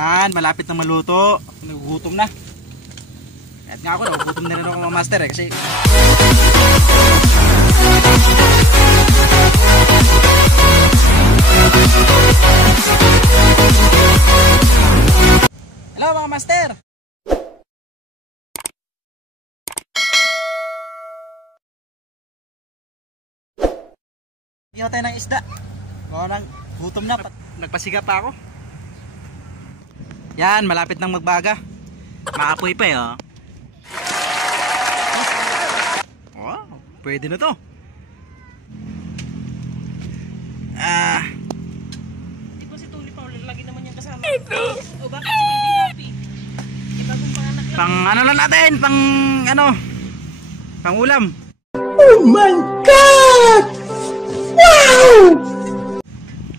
Yan, malapit na maluto. Nagugutom na. At nga ako, nagugutom na rin ako mga master kasi hello mga master. Bigyan tayo ng isda. Gutom na. Nagpasiga pa ako. Yan, malapit nang magbaga. Maapoy pa eh, oh. Wow, pwede na to. Di ba si Tony Paul lagi naman yung kasama? O bakit si Baby Happy? Bagong panganak lang. Pang ano lang natin, pang ulam. Oh my God! Wow!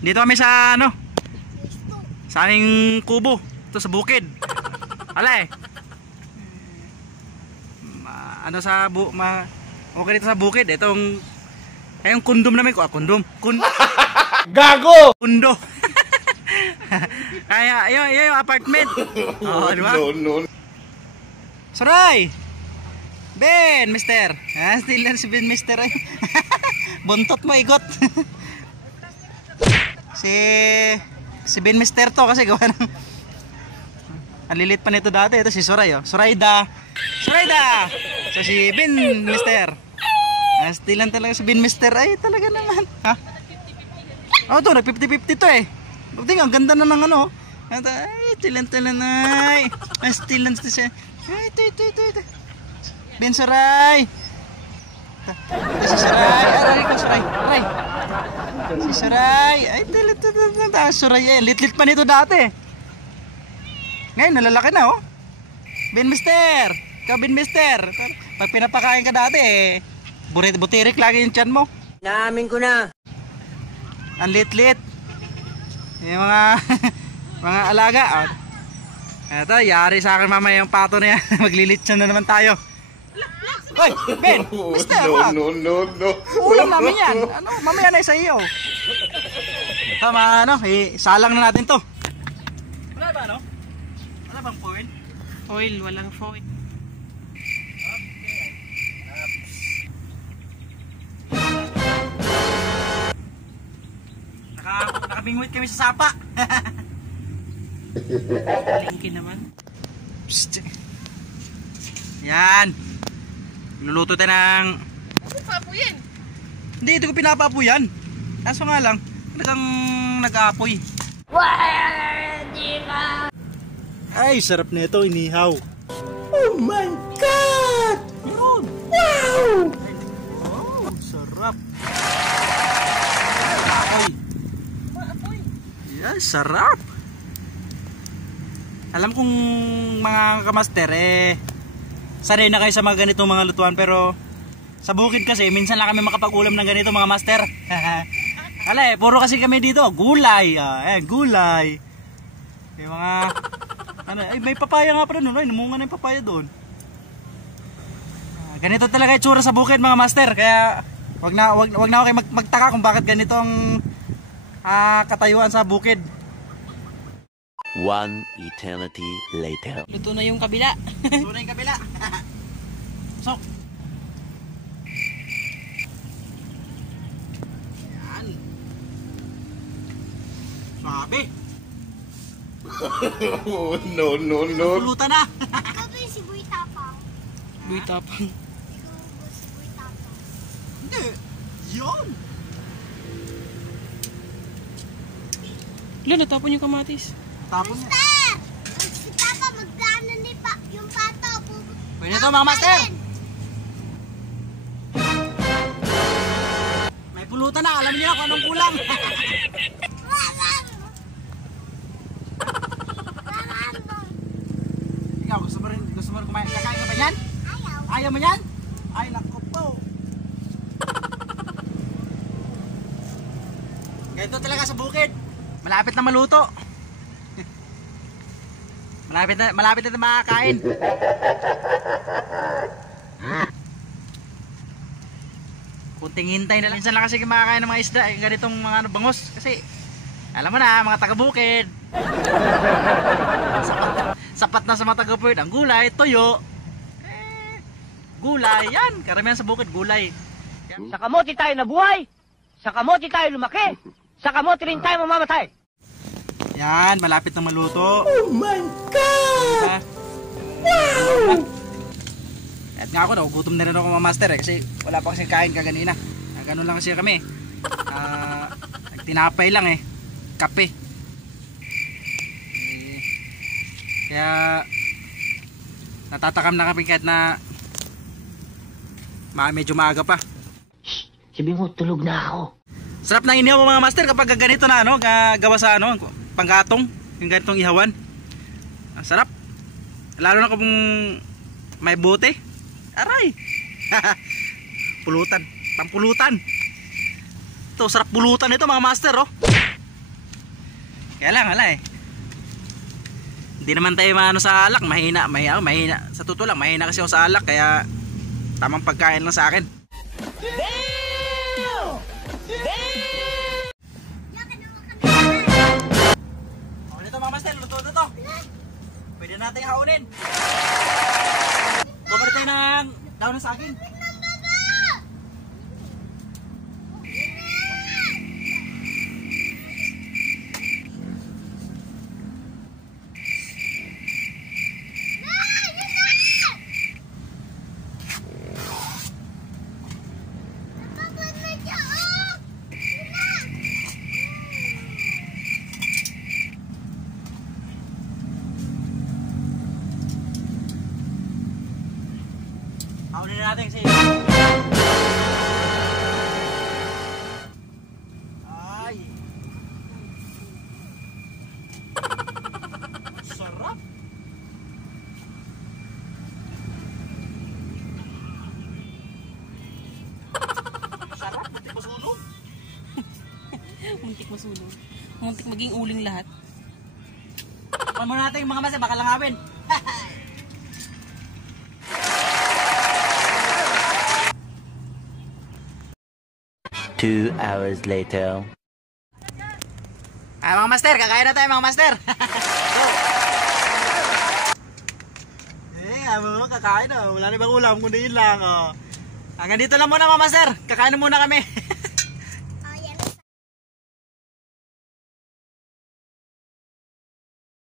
Dito kami sa sa aming kubo. Ito sa bukid. Ala eh. Okay dito sa bukid. Itong yung kondom namin ko. Kondom. Gago! Kundo. Kaya yung apartment. Oh, di ba? No. Saray! Ben, mister. Still lang si Ben, mister. Buntot mo, igot. Si Ben, mister to kasi gawa ng ang lilit pa nito dati. Ito si Suray, oh. Surayda. So si Ben, mister. Still lang talaga si Ben, mister. Ay, talaga naman. Ha? Oh, ito, nag 50-50 to eh. Tingnan, ang ganda na ng ano. Ay, tilan ay. Still lang siya. Ay, ito. Ben Suray. Ito si Suray. Aray ko, Suray. Aray. Si Suray. Ay, Suray eh. Lit-lit pa nito dati. Ngayon, nalalaki na oh. Ben mister. Ikaw Ben mister. Pag pinapakain ka dati eh, butirik lagi yung tiyan mo. Naamin ko na. Ang lit-lit. Yung mga mga alaga. Oh. Ito, yari sa akin mamaya yung pato na yan. Maglilitsyon na naman tayo. Hoy, Ben, mister, wag. No. Ulam namin yan. Mamaya na sa iyo. Tama, salang na natin to. Wala ba, Wala bang foil? Foil, walang foil. Nakabingwit kami sa sapa. Lingki naman. Psst. Yan. Luluto tayo ng... Papuyin. Hindi, ito ko pinapapoy yan. Kaso nga lang, talagang nag-aapoy. Ay, sarap na ito, inihaw. Oh my God! Yun. Wow! Oh, sarap. Apoy. Yes, sarap. Alam kong mga kamaster sanay na kayo sa mga ganitong mga lutuan, pero sa bukid kasi minsan lang kami makapag-ulam ng ganito mga master. Puro kasi kami dito gulay, gulay. Yung mga may papaya nga pala noon, namunga na yung papaya doon. Ganito talaga itsura sa bukid mga master, kaya wag na ako kayo magtaka kung bakit ganito ang katayuan sa bukid. One eternity later. Luto na yung kabila. Luto na yung kabila. So, yan. Sabi. No. Pulutan na. Sabi si Boy Tapang. Buy tapang. Ikaw si Boy Tapang. Hindi. Yun. Wala, natapon yung kamatis. Tapon niya. Master! Si Papa magplano ni yung pato. Pwede ito mga master. May pulutan na. Alam niyo na kung anong kulang. Ikaw, gusto mo kumain? Kakain ka ba yan? Ayaw mo yan? Ay, naku po. Ganito talaga sa bukid. Malapit na maluto. Malapit na makakain. Kunting hintay na lang. Minsan lang kasi makakain ng mga isda, ganitong mga bangos. Kasi alam mo na, mga taga-bukid, Sapat na sa mga taga-Perth ang gulay, toyo. Gulay, yan. Karamihan sa bukid, gulay. Sa kamote tayo nabuhay. Sa kamote tayo lumaki. Sa kamote rin tayo mamamatay. Yan, malapit na maluto. Oh my God! Wow! At nga ako, nagugutom na rin ako mga master kasi wala pa kasi kain kaganina. Ganun lang kasi kami. Tinapay lang kape. Kaya natatakam na kami kahit na medyo maaga pa. Sabi mo, tulog na ako. Sarap ng inihaw mga master kapag ganito na gawa sa panggatong, yung ganitong ihawan. Ang sarap. Lalo na kung may bote. Aray. Pulutan, pampulutan. Ito, sarap pulutan ito mga master Kaya lang, hindi naman tayo sa alak, mahina. Sa totoo lang, mahina kasi ako sa alak, kaya tamang pagkain lang sa akin. Okay, ito mga master, luto na to. Pwede natin haunin. Bumalik tayo ng daon ng saging. Haunin na natin kasi ay sarap. Sarap, muntik masunog. Muntik masunog. Muntik maging uling lahat. Paano mo natin yung mga masa, baka langawin. 2 hours later. Mga master, kakain na tayo mga master. Go. Kakain na. Wala na ibang ulam, kundi yun lang. Hanggang dito lang muna mga master. Kakain na muna kami.